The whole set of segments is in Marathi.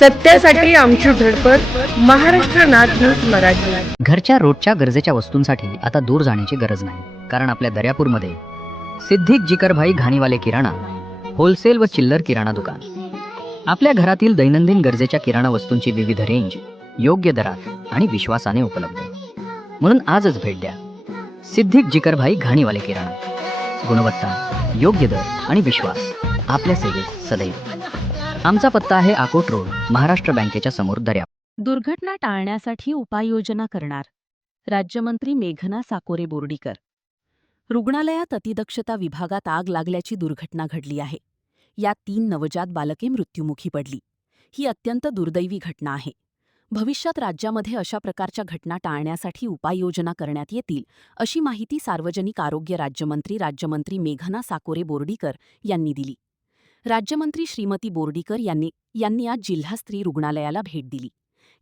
सत्यासाठी आमची धडपड. महाराष्ट्र नाद न्यूज मराठी. घरच्या रोजच्या गरजेच्या वस्तूंसाठी आता दूर जाण्याची गरज नाही, कारण आपल्या दर्यापूरमध्ये सिद्धिक जिकरभाई घाणीवाले किराणा होलसेल व चिल्लर किराणा दुकान. आपल्या घरातील दैनंदिन गरजेच्या किराणा वस्तूंची विविध रेंज योग्य दरात आणि विश्वासाने उपलब्ध. म्हणून आजच भेट द्या सिद्धिक जिकरभाई घाणीवाले किराणा. गुणवत्ता, योग्य दर आणि विश्वास आपल्या सेवेत सदैव. आमचा पत्ता आहे आकोट रोड, महाराष्ट्र बँकेच्या समोर, दर्या. दुर्घटना टाळण्यासाठी उपाययोजना करणार राज्यमंत्री मेघना साकोरे बोर्डीकर. रुग्णालयात अतिदक्षता विभागात आग लागल्याची दुर्घटना घडली आहे. यात 3 नवजात बालके मृत्युमुखी पडली. ही अत्यंत दुर्दैवी घटना आहे. भविष्यात राज्यामध्ये अशा प्रकारच्या घटना टाळण्यासाठी उपाययोजना करण्यात येतील, अशी माहिती सार्वजनिक आरोग्य राज्यमंत्री मेघना साकोरे बोर्डीकर यांनी दिली. राज्यमंत्री श्रीमती बोर्डीकर यांनी आज जिल्हा स्त्री रुग्णालयाला भेट दिली.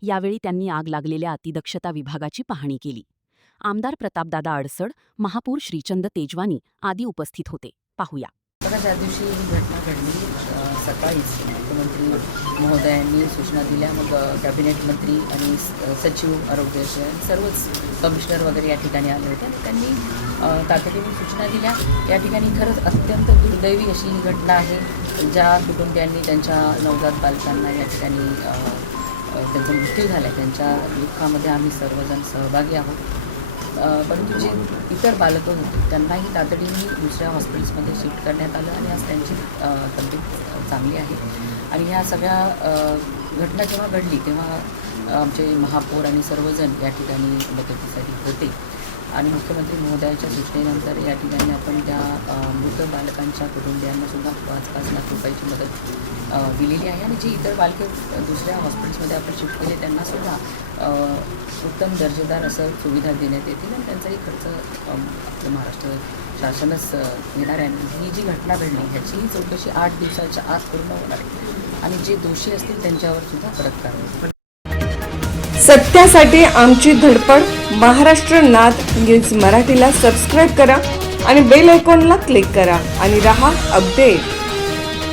यावेळी त्यांनी आग लागलेल्या अतिदक्षता विभागाची पाहणी केली. आमदार प्रतापदादा अडसड, महापौर श्रीचंद तेजवानी आदी उपस्थित होते. पाहूया. बघा, ज्या दिवशी ही घटना घडली सकाळीच मुख्यमंत्री महोदयांनी सूचना दिल्या. मग कॅबिनेट मंत्री आणि सचिव आरोग्याचे सर्वच कमिशनर वगैरे या ठिकाणी आले होते आणि त्यांनी तातडीने सूचना दिल्या. या ठिकाणी खरंच अत्यंत दुर्दैवी अशी ही घटना आहे. ज्या कुटुंबियांनी त्यांच्या नवजात बालकांना या ठिकाणी त्यांचा मृत्यू झाला, त्यांच्या दुःखामध्ये आम्ही सर्वजण सहभागी आहोत. परंतु जे इतर बालकं होती त्यांनाही तातडीने दुसऱ्या हॉस्पिटल्समध्ये शिफ्ट करण्यात आलं आणि आज त्यांची तब्येत चांगली आहे. आणि ह्या सगळ्या घटना जेव्हा घडली तेव्हा आमचे महापौर आणि सर्वजण या ठिकाणी मदतीसाठी होते आणि मुख्यमंत्री महोदयाच्या सूचनेनंतर या ठिकाणी आपण त्या मृत बालकांच्या कुटुंबियांनासुद्धा 5-5 लाख रुपयाची मदत दिलेली आहे. आणि जी इतर बालके दुसऱ्या हॉस्पिटल्समध्ये आपण शिफ्ट केले त्यांनासुद्धा उत्तम दर्जेदार असं सुविधा देण्यात येतील आणि त्यांचाही खर्च महाराष्ट्र शासनच घेणार आहे. ही जी घटना घडली ह्याचीही चौकशी 8 दिवसाच्या आत पूर्ण होणार आहे आणि जे दोषी असतील त्यांच्यावर सुद्धा कडक कारवाई. सत्यासाठी आमची धडपड. महाराष्ट्र नाद न्यूज मराठीला सबस्क्राईब करा आणि बेल आयकॉनला क्लिक करा आणि रहा अपडेट.